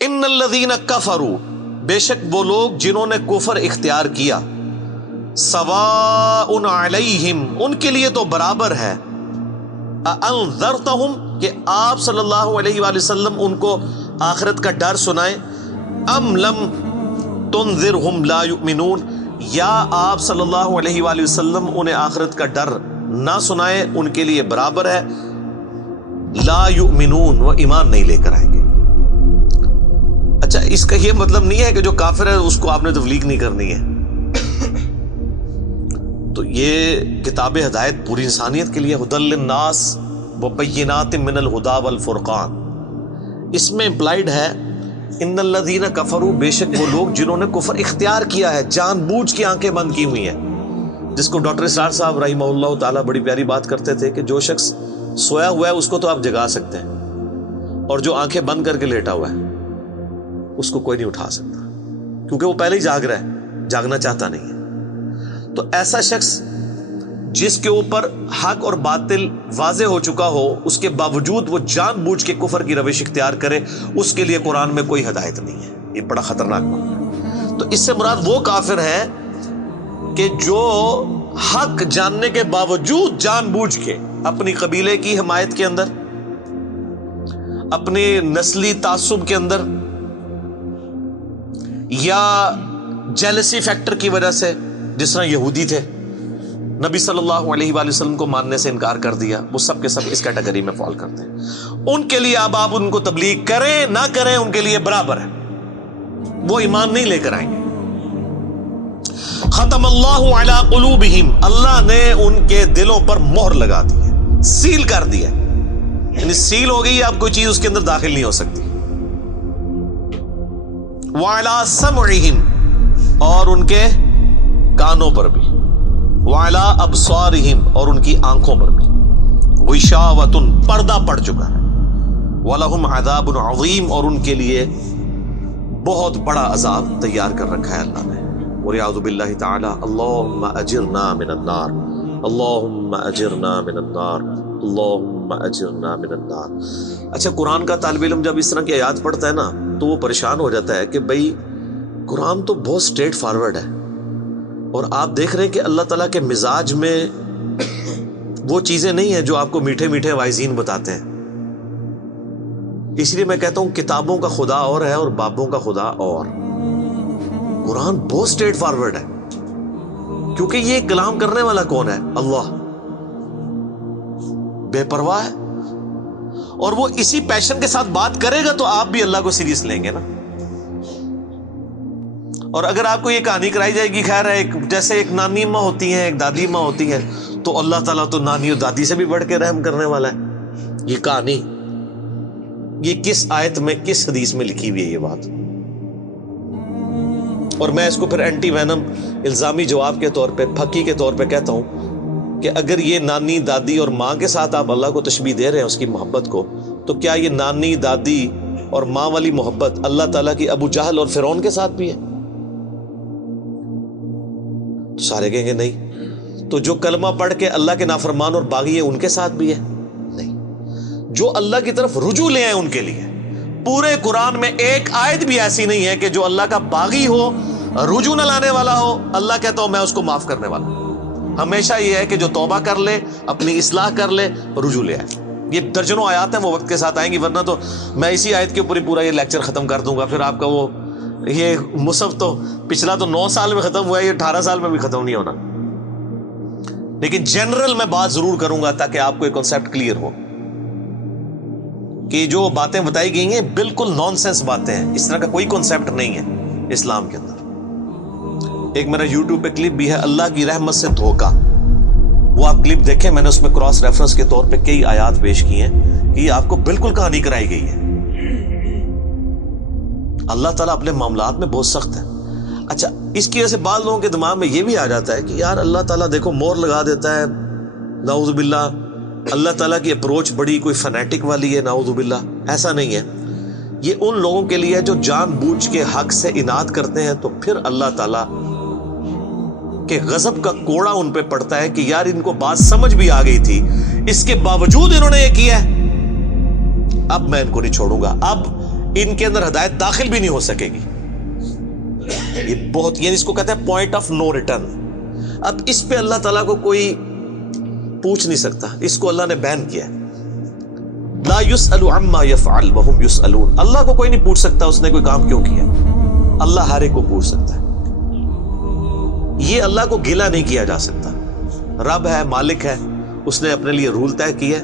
ان الذین کفروا، بے شک وہ لوگ جنہوں نے کفر اختیار کیا، سواء علیہم، ان کے لیے تو برابر ہے، انذرتہم، کہ آپ صلی اللہ علیہ وآلہ وسلم ان کو آخرت کا ڈر سنائیں، ام لم تنذرہم لا یؤمنون، یا آپ صلی اللہ علیہ وآلہ وسلم انہیں آخرت کا ڈر نہ سنائیں، ان کے لیے برابر ہے، لا یؤمنون، وہ ایمان نہیں لے کر آئیں گے۔ اچھا، اس کا یہ مطلب نہیں ہے کہ جو کافر ہے اس کو آپ نے تبلیغ نہیں کرنی ہے۔ تو یہ کتاب ہدایت پوری انسانیت کے لیے، ھدی للناس وبینات من الہدی والفرقان، اس میں امپلائڈ ہے ان الذین کفروا، بے شک وہ لوگ جنہوں نے کفر اختیار کیا ہے، جان بوجھ کے آنکھیں بند کی ہوئی ہیں، جس کو ڈاکٹر اسرار صاحب رحمہ اللہ تعالیٰ بڑی پیاری بات کرتے تھے کہ جو شخص سویا ہوا ہے اس کو تو آپ جگا سکتے ہیں، اور جو آنکھیں بند کر کے لیٹا ہوا ہے اس کو کوئی نہیں اٹھا سکتا، کیونکہ وہ پہلے ہی جاگ رہا ہے، جاگنا چاہتا نہیں ہے۔ تو ایسا شخص جس کے اوپر حق اور باطل واضح ہو چکا ہو، اس کے باوجود وہ جان بوجھ کے کفر کی روش اختیار کرے، اس کے لیے قرآن میں کوئی ہدایت نہیں ہے۔ یہ بڑا خطرناک معاملہ ہے۔ تو اس سے مراد وہ کافر ہے کہ جو حق جاننے کے باوجود جان بوجھ کے اپنی قبیلے کی حمایت کے اندر، اپنی نسلی تعصب کے اندر، یا جیلسی فیکٹر کی وجہ سے، جس طرح یہودی تھے، نبی صلی اللہ علیہ وآلہ وسلم کو ماننے سے انکار کر دیا، وہ سب کے سب اس کیٹیگری میں فال کرتے ہیں۔ ان کے لیے اب آپ ان کو تبلیغ کریں نہ کریں، ان کے لیے برابر ہے، وہ ایمان نہیں لے کر آئیں گے۔ ختم اللہ علی قلوبہم، اللہ نے ان کے دلوں پر مہر لگا دی ہے، سیل کر دیا، یعنی سیل ہو گئی، اب کوئی چیز اس کے اندر داخل نہیں ہو سکتی۔ وعلی سمعہم، اور ان کے کانوں پر بھی، وعلی ابصارہم، اور ان کی آنکھوں پر بھی، غشاوۃ، پردہ پڑ چکا ہے، ولہم عذاب عظیم، اور ان کے لیے بہت بڑا عذاب تیار کر رکھا ہے اللہ نے۔ وَلِعَوْذُ بِاللَّهِ تَعَالَى اللہم اجرنا من النار، اللہم اجرنا من النار، اللہم اجرنا من النار۔ اچھا، قرآن کا طالب علم جب اس طرح کی آیات پڑھتا ہے نا تو وہ پریشان ہو جاتا ہے کہ بھئی قرآن تو بہت سٹریٹ فارورڈ ہے، اور آپ دیکھ رہے ہیں کہ اللہ تعالیٰ کے مزاج میں وہ چیزیں نہیں ہیں جو آپ کو میٹھے میٹھے وائزین بتاتے ہیں۔ اس لیے میں کہتا ہوں کتابوں کا خدا اور ہے اور بابوں کا خدا اور۔ قرآن بہت سٹریٹ فارورڈ ہے، کیونکہ یہ کلام کرنے والا کون ہے؟ اللہ، بے پرواہ ہے، اور وہ اسی پیشن کے ساتھ بات کرے گا تو آپ بھی اللہ کو سیریس لیں گے نا۔ اور اگر آپ کو یہ کہانی کرائی جائے گی، خیر ہے، جیسے ایک نانی ماں ہوتی ہیں، ایک دادی ماں ہوتی ہے، تو اللہ تعالیٰ تو نانی اور دادی سے بھی بڑھ کے رحم کرنے والا ہے۔ یہ کہانی، یہ کس آیت میں، کس حدیث میں لکھی ہوئی ہے یہ بات؟ اور میں اس کو پھر اینٹی وینم الزامی جواب کے طور پہ، پھکی کے طور پہ کہتا ہوں کہ اگر یہ نانی دادی اور ماں کے ساتھ آپ اللہ کو تشبیہ دے رہے ہیں اس کی محبت کو، تو کیا یہ نانی دادی اور ماں والی محبت اللہ تعالیٰ کی ابو جہل اور فرعون کے ساتھ بھی ہے؟ تو سارے کہیں گے نہیں۔ تو جو کلمہ پڑھ کے اللہ کے نافرمان اور باغی ہے ان کے ساتھ بھی ہے؟ نہیں۔ جو اللہ کی طرف رجوع لے آئے ان کے لیے، پورے قرآن میں ایک آیت بھی ایسی نہیں ہے کہ جو اللہ کا باغی ہو، رجوع نہ لانے والا ہو، اللہ کہتا ہوں میں اس کو معاف کرنے والا ہوں۔ ہمیشہ یہ ہے کہ جو توبہ کر لے، اپنی اصلاح کر لے، رجوع لے آئے۔ یہ درجنوں آیات ہیں، وہ وقت کے ساتھ آئیں گی، ورنہ تو میں اسی آیت کے اوپر ہی پورا یہ لیکچر ختم کر دوں گا، پھر آپ کا وہ یہ مصحف تو پچھلا تو 9 سال میں ختم ہوا ہے، یہ 18 سال میں بھی ختم نہیں ہونا۔ لیکن جنرل میں بات ضرور کروں گا تاکہ آپ کو ایک کنسیپٹ کلیئر ہو کہ جو باتیں بتائی گئی ہیں بالکل نان سینس باتیں ہیں، اس طرح کا کوئی کنسیپٹ نہیں ہے اسلام کے اندر۔ ایک میرا یوٹیوب پہ کلپ بھی ہے، اللہ کی رحمت سے دھوکا، وہ آپ کلپ دیکھیں، میں نے اس میں کراس ریفرنس کے طور پہ کئی آیات پیش کی ہیں کہ یہ آپ کو بالکل کہانی کرائی گئی ہے۔ اللہ تعالیٰ اپنے معاملات میں بہت سخت ہے۔ اچھا، اس کی وجہ سے بعض لوگوں کے دماغ میں یہ بھی آ جاتا ہے کہ یار اللہ تعالیٰ دیکھو مور لگا دیتا ہے، نعوذ باللہ، اللہ تعالیٰ کی اپروچ بڑی کوئی فنیٹک والی ہے، نعوذ باللہ۔ ایسا نہیں ہے، یہ ان لوگوں کے لیے جو جان بوجھ کے حق سے اناد کرتے ہیں، تو پھر اللہ تعالیٰ کے غضب کا کوڑا ان پہ پڑتا ہے کہ یار ان کو بات سمجھ بھی آ گئی تھی، اس کے باوجود انہوں نے یہ کیا ہے، اب میں ان کو نہیں چھوڑوں گا، اب ان کے اندر ہدایت داخل بھی نہیں ہو سکے گی. یہ بہت، یعنی اس کو کہتے ہیں پوائنٹ آف نو ریٹرن. اب اس پہ اللہ تعالیٰ کو کوئی پوچھ نہیں سکتا، اس کو اللہ نے بین کیا ہے. لا يسأل عما يفعل وهم يسألون. اللہ کو کوئی نہیں پوچھ سکتا اس نے کوئی کام کیوں کیا. اللہ ہر ایک کو پوچھ سکتا ہے. یہ اللہ کو گلا نہیں کیا جا سکتا. رب ہے، مالک ہے، اس نے اپنے لیے رول طے کیا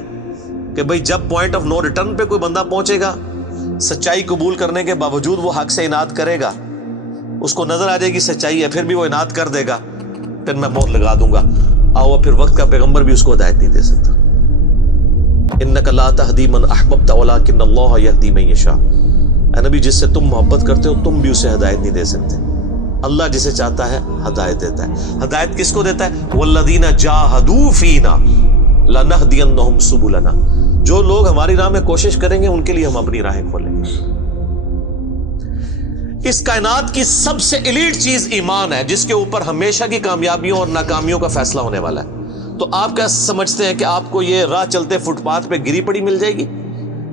کہ بھئی جب پوائنٹ آف نو ریٹرن پہ کوئی بندہ پہنچے گا، سچائی قبول کرنے کے باوجود وہ حق سے اناد کرے گا، اس کو نظر آ جائے گی سچائی ہے، پھر بھی وہ اناد کر دے گا، پھر میں موت لگا دوں گا. آؤ پھر وقت کا پیغمبر بھی اس کو ہدایت نہیں دے سکتا. انک لا تہدی من احببت ولکن اللہ یہدی من یشاء. اے نبی، جس سے تم محبت کرتے ہو تم بھی اسے ہدایت نہیں دے سکتے. اللہ جسے چاہتا ہے ہدایت دیتا ہے. ہدایت کس کو دیتا ہے؟ والذین جاہدوا فینا لنہدینہم سبلنا. جو لوگ ہماری راہ میں کوشش کریں گے ان کے لیے ہم اپنی راہیں کھولیں گے. اس کائنات کی سب سے ایلیٹ چیز ایمان ہے، جس کے اوپر ہمیشہ کی کامیابیوں اور ناکامیوں کا فیصلہ ہونے والا ہے. تو آپ کیا سمجھتے ہیں کہ آپ کو یہ راہ چلتے فٹ پاتھ پہ گری پڑی مل جائے گی؟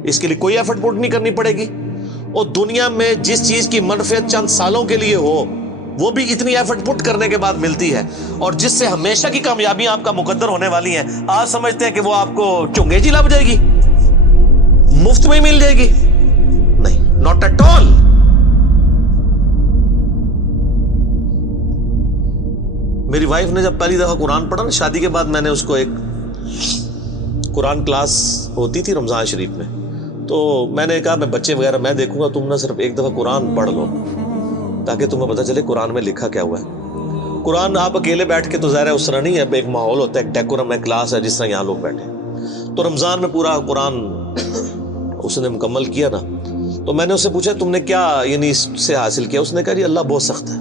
اس کے لیے کوئی ایفرٹ پٹ نہیں کرنی پڑے گی. اور دنیا میں جس چیز کی منفعت چند سالوں کے لیے ہو وہ بھی اتنی ایفرٹ پٹ کرنے کے بعد ملتی ہے. اور جس سے ہمیشہ کی کامیابیاں آپ کا مقدر ہونے والی ہیں، آپ سمجھتے ہیں کہ وہ آپ کو چنگے جی لگ جائے گی، مفت میں ہی مل جائے گی؟ نہیں، ناٹ ایٹ آل. میری وائف نے جب پہلی دفعہ قرآن پڑھا نا شادی کے بعد، میں نے اس کو ایک قرآن کلاس ہوتی تھی رمضان شریف میں، تو میں نے کہا میں بچے وغیرہ میں دیکھوں گا، تم نہ صرف ایک دفعہ قرآن پڑھ لو تاکہ تمہیں پتہ چلے قرآن میں لکھا کیا ہوا ہے. قرآن آپ اکیلے بیٹھ کے تو ظاہر ہے اس طرح نہیں ہے، ایک ماحول ہوتا ہے، ایک ڈیکورم ہے، کلاس ہے جس طرح یہاں لوگ بیٹھے. تو رمضان میں پورا قرآن اس نے مکمل کیا نا، تو میں نے اس سے پوچھا تم نے کیا یعنی اس سے حاصل کیا؟ اس نے کہا جی اللہ بہت سخت ہے،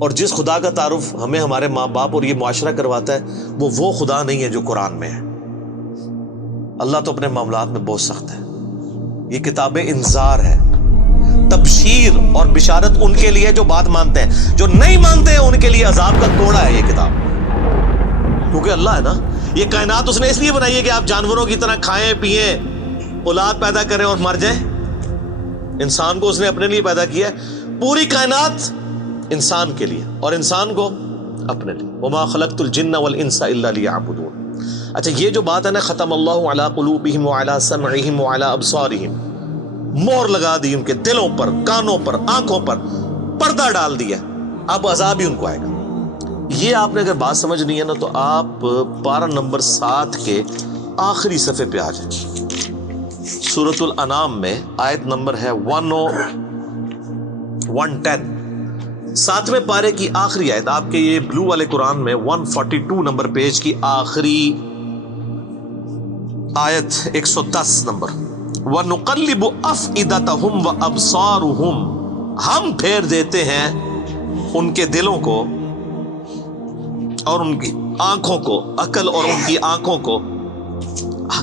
اور جس خدا کا تعارف ہمیں ہمارے ماں باپ اور یہ معاشرہ کرواتا ہے وہ خدا نہیں ہے جو قرآن میں ہے. اللہ تو اپنے معاملات میں بہت سخت ہے. یہ کتاب انذار ہے، تبشیر اور بشارت ان کے لیے جو بات مانتے ہیں. جو نہیں مانتے ہیں ان کے لیے عذاب کا کوڑا ہے یہ کتاب. کیونکہ اللہ ہے نا، یہ کائنات اس نے اس لیے بنائی ہے کہ آپ جانوروں کی طرح کھائیں پیئیں، اولاد پیدا کریں اور مر جائیں. انسان کو اس نے اپنے لیے پیدا کیا ہے. پوری کائنات انسان کے لیے اور انسان کو اپنے لیے. وما خلقت الجن والانس الا لیعبدون. اچھا یہ جو بات ہے نا، ختم اللہ علی قلوبہم وعلی سمعہم وعلی ابصارہم، مہر لگا دی ان کے دلوں پر، کانوں پر، آنکھوں پر، پردہ ڈال دیا، اب عذاب ہی ان کو آئے گا. یہ آپ نے اگر بات سمجھنی ہے نا تو آپ پارہ نمبر 7 کے آخری صفحے پہ آ جائیں. سورۃ الانعام میں آیت نمبر ہے 110، 7ویں پارے کی آخری آیت. آپ کے یہ بلو والے قرآن میں 142 نمبر پیج کی آخری آیت 110 نمبر. وَنُقَلِّبُ أَفْئِدَتَهُمْ وَأَبْصَارُهُمْ. ہم پھیر دیتے ہیں ان کے دلوں کو اور ان کی آنکھوں کو، عقل اور ان کی آنکھوں کو،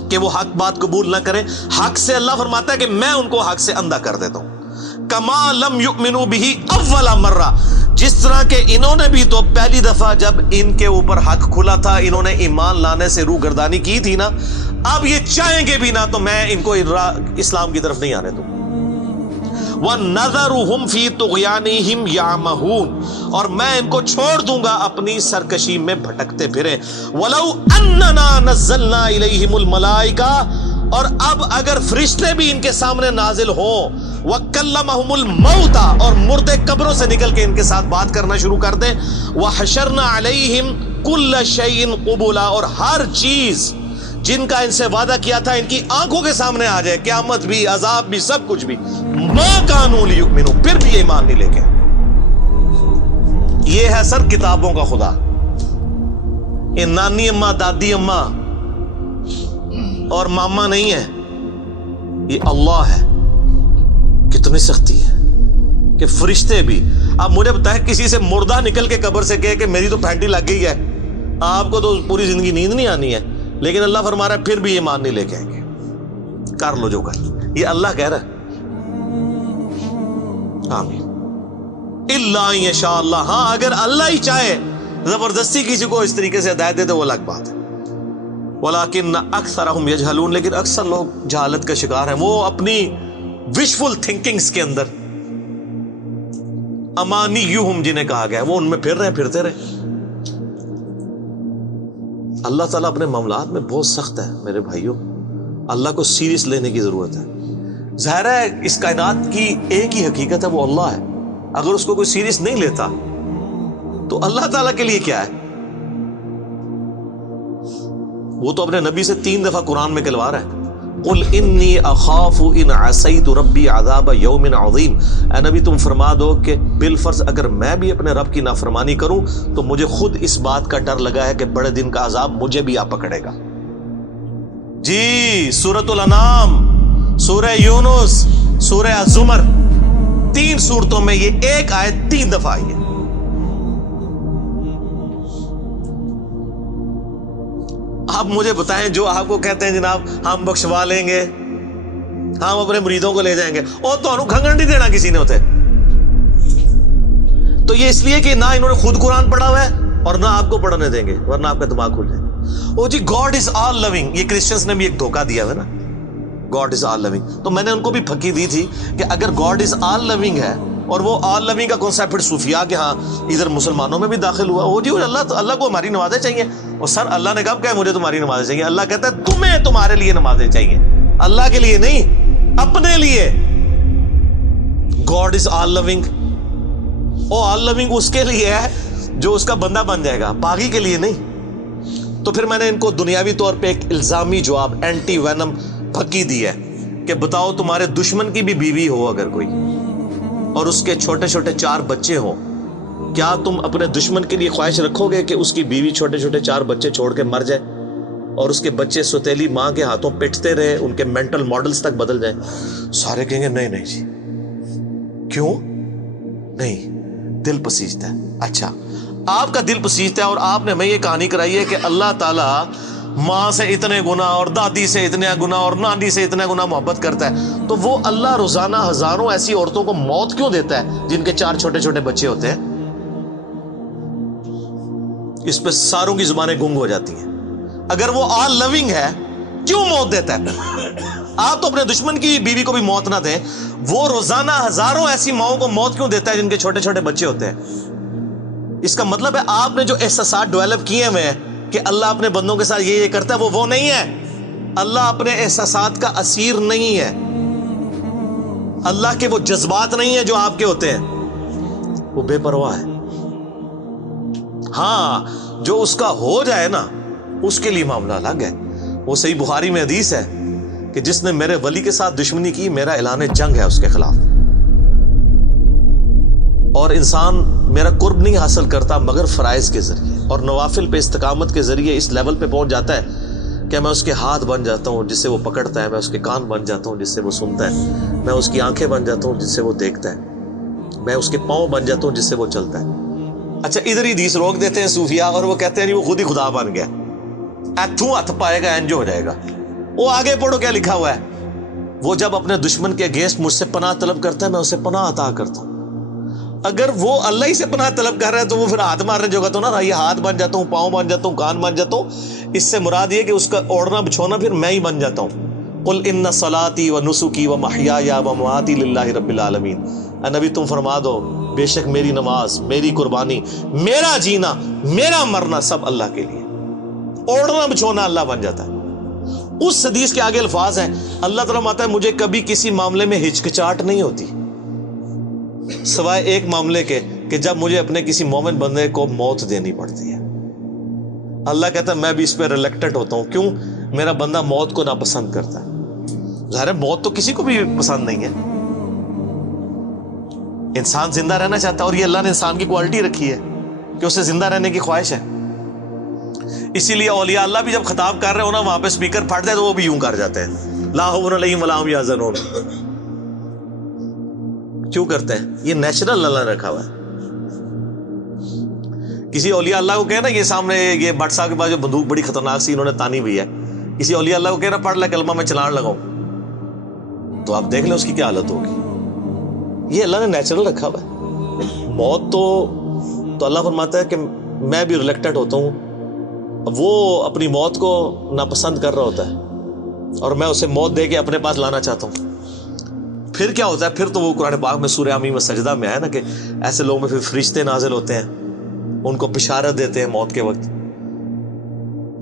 کہ وہ حق بات قبول نہ کریں. حق سے اللہ فرماتا ہے کہ میں ان کو حق سے اندھا کر دیتا ہوں. کما لم یؤمنوا به اول مرہ، جس طرح کہ انہوں نے بھی تو پہلی دفعہ جب ان کے اوپر حق کھلا تھا انہوں نے ایمان لانے سے روح گردانی کی تھی نا، اب یہ چاہیں گے بھی نہ تو میں ان کو اسلام کی طرف نہیں آنے دوں. وَنَذَرُهُمْ فِي طُغْيَانِهِمْ يَعْمَهُونَ، اور میں ان کو چھوڑ دوں گا اپنی سرکشی میں بھٹکتے پھریں. وَلَوْ أَنَّنَا نَزَّلْنَا إِلَيْهِمُ الْمَلَائِكَةَ، اور اب اگر فرشتے بھی ان کے سامنے نازل ہوں، وَكَلَّمَهُمُ الْمَوْتَى، اور مردے قبروں سے نکل کے ان کے ساتھ بات کرنا شروع کر دیں. وَحَشَرْنَا عَلَيْهِمْ كُلَّ شَيْءٍ قُبُولًا، اور ہر چیز جن کا ان سے وعدہ کیا تھا ان کی آنکھوں کے سامنے آ جائے، قیامت بھی، عذاب بھی، سب کچھ بھی. مَا كَانُوا لِيُؤْمِنُوا، پھر بھی ایمان نہیں لے کے. یہ ہے سر کتابوں کا خدا. یہ نانی اماں، دادی اماں اور ماما نہیں ہے، یہ اللہ ہے. کتنی سختی ہے کہ فرشتے بھی. اب مجھے بتائیں کسی سے مردہ نکل کے قبر سے کہے کہ میری تو پھینٹی لگ گئی ہے، آپ کو تو پوری زندگی نیند نہیں آنی ہے، لیکن اللہ فرما رہا ہے پھر بھی ایمان نہیں لے کے آئیں گے. کر لو جو کر، یہ اللہ کہہ رہا ہے. آمین. الا ان یشاء اللہ، ہاں اگر اللہ ہی چاہے زبردستی کسی کو اس طریقے سے ہدایت دے تو وہ الگ بات ہے. ولیکن اکثرہم یجہلون، لیکن اکثر لوگ جہالت کا شکار ہیں. وہ اپنی وشفل تھنکنگز کے اندر، امانیہم جنہیں کہا گیا ہے، وہ ان میں پھر رہے ہیں، پھرتے رہے۔ اللہ تعالیٰ اپنے معاملات میں بہت سخت ہے میرے بھائیوں، اللہ کو سیریس لینے کی ضرورت ہے۔ ظاہر ہے اس کائنات کی ایک ہی حقیقت ہے، وہ اللہ ہے، اگر اس کو کوئی سیریس نہیں لیتا تو اللہ تعالیٰ کے لیے کیا ہے؟ وہ تو اپنے نبی سے 3 دفعہ قرآن میں کہلوا رہا ہے، قل انی اخاف ان عصیت ربی عذاب یوم عظیم، اے نبی تم فرما دو کہ بالفرض اگر میں بھی اپنے رب کی نافرمانی کروں تو مجھے خود اس بات کا ڈر لگا ہے کہ بڑے دن کا عذاب مجھے بھی آ پکڑے گا۔ جی سورۃ الانعام، سورہ یونس، سورہ الزمر، 3 سورتوں میں یہ ایک آیت 3 دفعہ آئی ہے۔ آپ مجھے بتائیں، جو آپ کو کہتے ہیں جناب ہم بخشوا لیں گے، ہم اپنے مریدوں کو لے جائیں گے، اور تو انہوں کھنگن نہیں دینا کسی نے ہوتے، تو یہ اس لیے کہ نہ انہوں نے خود قرآن پڑھا ہوا ہے اور نہ آپ کو پڑھنے دیں گے، ورنہ آپ کا دماغ کھل جائے۔ او جی گاڈ از آل لونگ، یہ کرسچنز نے بھی ایک دھوکہ دیا ہے نا، گاڈ از آل لونگ، تو میں نے ان کو بھی پھکی دی تھی کہ اگر گاڈ از آل لونگ ہے اور وہ آل لونگ کا کانسیپٹ پھر صوفیاء کے ہاں ادھر مسلمانوں میں بھی داخل ہوا، وہ جی اللہ کو ہماری نمازیں چاہیے، اور سر اللہ نے کب کہا مجھے تمہاری نمازیں چاہیے؟ اللہ کہتا ہے تمہیں تمہارے لیے نمازیں چاہیے، اللہ کے لیے نہیں، اپنے لیے۔ گاڈ از آل لونگ، او آل لونگ اس کے لیے ہے جو اس کا بندہ بن جائے گا، باغی کے لیے نہیں۔ تو پھر میں نے ان کو دنیاوی طور پہ ایک الزامی جواب، اینٹی وینم پھکی دی ہے کہ بتاؤ تمہارے دشمن کی بھی بیوی ہو اگر کوئی اور اس کے چھوٹے چھوٹے 4 بچے ہوں، کیا تم اپنے دشمن کے لیے خواہش رکھو گے کہ اس کی بیوی چھوٹے چھوٹے 4 بچے چھوڑ کے مر جائے اور اس کے بچے سوتیلی ماں کے ہاتھوں پٹتے رہے، ان کے مینٹل ماڈلز تک بدل جائیں؟ سارے کہیں گے نہیں نہیں جی، کیوں نہیں؟ دل پسیجتا ہے۔ اچھا آپ کا دل پسیجتا ہے اور آپ نے ہمیں یہ کہانی کرائی ہے کہ اللہ تعالیٰ ماں سے اتنے گنا اور دادی سے اتنے گنا اور نانی سے اتنے گنا محبت کرتا ہے، تو وہ اللہ روزانہ ہزاروں ایسی عورتوں کو موت کیوں دیتا ہے جن کے 4 چھوٹے چھوٹے بچے ہوتے ہیں؟ اس پہ ساروں کی زبانیں گنگ ہو جاتی ہیں۔ اگر وہ آل لونگ ہے کیوں موت دیتا ہے؟ آپ تو اپنے دشمن کی بیوی کو بھی موت نہ دیں، وہ روزانہ ہزاروں ایسی ماؤں کو موت کیوں دیتا ہے جن کے چھوٹے چھوٹے بچے ہوتے ہیں؟ اس کا مطلب ہے آپ نے جو احساسات ڈیولپ کیے ہوئے ہیں کہ اللہ اپنے بندوں کے ساتھ یہ کرتا ہے، وہ نہیں ہے۔ اللہ اپنے احساسات کا اسیر نہیں ہے، اللہ کے وہ جذبات نہیں ہیں جو آپ کے ہوتے ہیں، وہ بے پرواہ ہے۔ ہاں جو اس کا ہو جائے نا اس کے لیے معاملہ الگ ہے۔ وہ صحیح بخاری میں حدیث ہے کہ جس نے میرے ولی کے ساتھ دشمنی کی میرا اعلان جنگ ہے اس کے خلاف، اور انسان میرا قرب نہیں حاصل کرتا مگر فرائض کے ذریعے اور نوافل پہ استقامت کے ذریعے اس لیول پہ پہنچ جاتا ہے کہ میں اس کے ہاتھ بن جاتا ہوں جس سے وہ پکڑتا ہے، میں اس کے کان بن جاتا ہوں جس سے وہ سنتا ہے، میں اس کی آنکھیں بن جاتا ہوں جس سے وہ دیکھتا ہے، میں اس کے پاؤں بن جاتا ہوں جس سے وہ چلتا ہے۔ اچھا ادھر ہی حدیث روک دیتے ہیں صوفیاء اور وہ کہتے ہیں نہیں وہ خود ہی خدا بن گیا، ایتھوں ہاتھ پائے گا انجو ہو جائے گا۔ وہ آگے پڑھو کیا لکھا ہوا ہے، وہ جب اپنے دشمن کے اگینسٹ مجھ سے پناہ طلب کرتا ہے میں اسے پناہ عطا کرتا ہوں۔ اگر وہ اللہ ہی سے پناہ طلب کر رہا ہے تو وہ پھر ہاتھ مارنے جو گا تو نا یہ ہاتھ بن جاتا ہوں، پاؤں بن جاتا ہوں، کان بن جاتا ہوں، اس سے مراد یہ کہ اس کا اوڑھنا بچھونا پھر میں ہی بن جاتا ہوں۔ قل ان صلاتی و نسکی و محیای و مماتی للہ رب العالمین، اے نبی تم فرما دو بے شک میری نماز، میری قربانی، میرا جینا، میرا مرنا سب اللہ کے لیے۔ اوڑھنا بچھونا اللہ بن جاتا ہے۔ اس حدیث کے آگے الفاظ ہیں، اللہ تعالیٰ فرماتا ہے مجھے کبھی کسی معاملے میں ہچکچاہٹ نہیں ہوتی سوائے ایک معاملے کے کہ جب مجھے اپنے کسی مومن بندے کو موت دینی پڑتی ہے۔ اللہ کہتا ہے میں بھی اس پہ ریلیکٹڈ ہوتا ہوں، کیوں؟ میرا بندہ موت کو ناپسند کرتا ہے۔ ظاہر ہے موت تو کسی کو بھی پسند نہیں ہے، انسان زندہ رہنا چاہتا ہے، اور یہ اللہ نے انسان کی کوالٹی رکھی ہے کہ اسے زندہ رہنے کی خواہش ہے۔ اسی لیے اولیاء اللہ بھی جب خطاب کر رہے ہو نا وہاں پہ اسپیکر پھٹ جائے تو وہ بھی یوں کر جاتے ہیں، لا خوف علیہم ولا هم یحزنون۔ کیوں کرتے ہیں؟ یہ نیچرل اللہ نے رکھا ہوا ہے۔ کسی اولیاء اللہ کو کہنا یہ سامنے یہ بٹ صاحب کے پاس جو بندوق بڑی خطرناک سی انہوں نے تانی ہوئی ہے، کسی اولیاء اللہ کو کہنا پڑھ لے کلمہ میں چلان لگاؤں، تو آپ دیکھ لیں اس کی کیا حالت ہوگی۔ یہ اللہ نے نیچرل رکھا ہوا ہے۔ موت تو اللہ فرماتا ہے کہ میں بھی ریلیکٹڈ ہوتا ہوں، وہ اپنی موت کو ناپسند کر رہا ہوتا ہے اور میں اسے موت دے کے اپنے پاس لانا چاہتا ہوں۔ پھر کیا ہوتا ہے؟ پھر تو وہ قرآن پاک میں سورہ حمیم سجدہ میں ہے نا کہ ایسے لوگوں میں پھر فرشتے نازل ہوتے ہیں، ان کو بشارت دیتے ہیں موت کے وقت.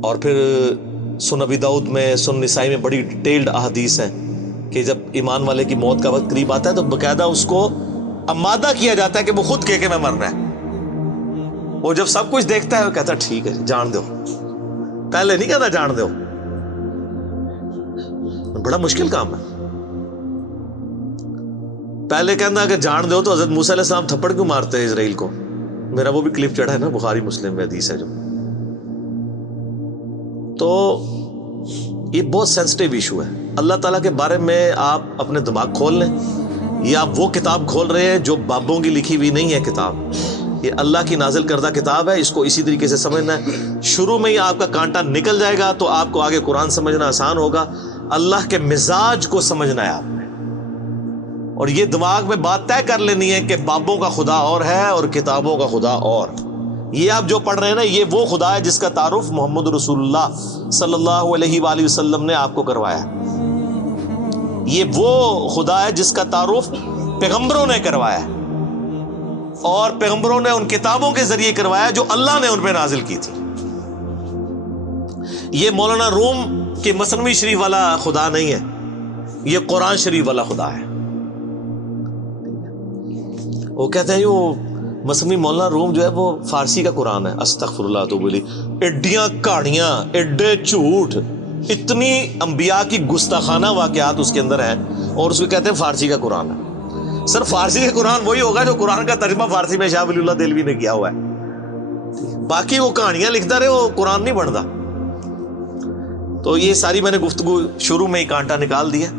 اور پھر سنن ابی داؤد میں، سنن نسائی میں بڑی ڈیٹیلڈ احادیث ہیں کہ جب ایمان والے کی موت کا وقت قریب آتا ہے تو باقاعدہ اس کو آمادہ کیا جاتا ہے کہ وہ خود کہ میں مرنا ہے. وہ جب سب کچھ دیکھتا ہے وہ کہتا ہے ٹھیک ہے جان دو. پہلے نہیں کہتا جان دو. بڑا مشکل کام ہے. پہلے کہنا کہ جان دو تو حضرت موسیٰ علیہ السلام تھپڑ کیوں مارتے ہیں اسرائیل کو؟ میرا وہ بھی کلپ چڑھا ہے نا بخاری مسلم میں حدیث ہے جو. تو یہ بہت سینسٹیو ایشو ہے. اللہ تعالیٰ کے بارے میں آپ اپنے دماغ کھول لیں. یہ آپ وہ کتاب کھول رہے ہیں جو بابوں کی لکھی ہوئی نہیں ہے کتاب. یہ اللہ کی نازل کردہ کتاب ہے. اس کو اسی طریقے سے سمجھنا ہے. شروع میں ہی آپ کا کانٹا نکل جائے گا تو آپ کو آگے قرآن سمجھنا آسان ہوگا. اللہ کے مزاج کو سمجھنا ہے آپ نے. اور یہ دماغ میں بات طے کر لینی ہے کہ بابوں کا خدا اور ہے اور کتابوں کا خدا اور. یہ آپ جو پڑھ رہے ہیں نا یہ وہ خدا ہے جس کا تعارف محمد رسول اللہ صلی اللہ علیہ وآلہ وسلم نے آپ کو کروایا. یہ وہ خدا ہے جس کا تعارف پیغمبروں نے کروایا اور پیغمبروں نے ان کتابوں کے ذریعے کروایا جو اللہ نے ان پہ نازل کی تھی. یہ مولانا روم کے مثنوی شریف والا خدا نہیں ہے، یہ قرآن شریف والا خدا ہے. وہ کہتے ہیں وہ مثنوی مولانا روم جو ہے وہ فارسی کا قرآن ہے. استغفر اللہ تو بولی ایڈیاں کہانیاں، ایڈے جھوٹ، اتنی انبیاء کی گستاخانہ واقعات اس کے اندر ہیں اور اس کو کہتے ہیں فارسی کا قرآن ہے. سر فارسی کا قرآن وہی ہوگا جو قرآن کا ترجمہ فارسی میں شاہ ولی اللہ دہلوی نے کیا ہوا ہے. باقی وہ کہانیاں لکھتا رہے وہ قرآن نہیں بنتا. تو یہ ساری میں نے گفتگو شروع میں ہی کانٹا نکال دیا.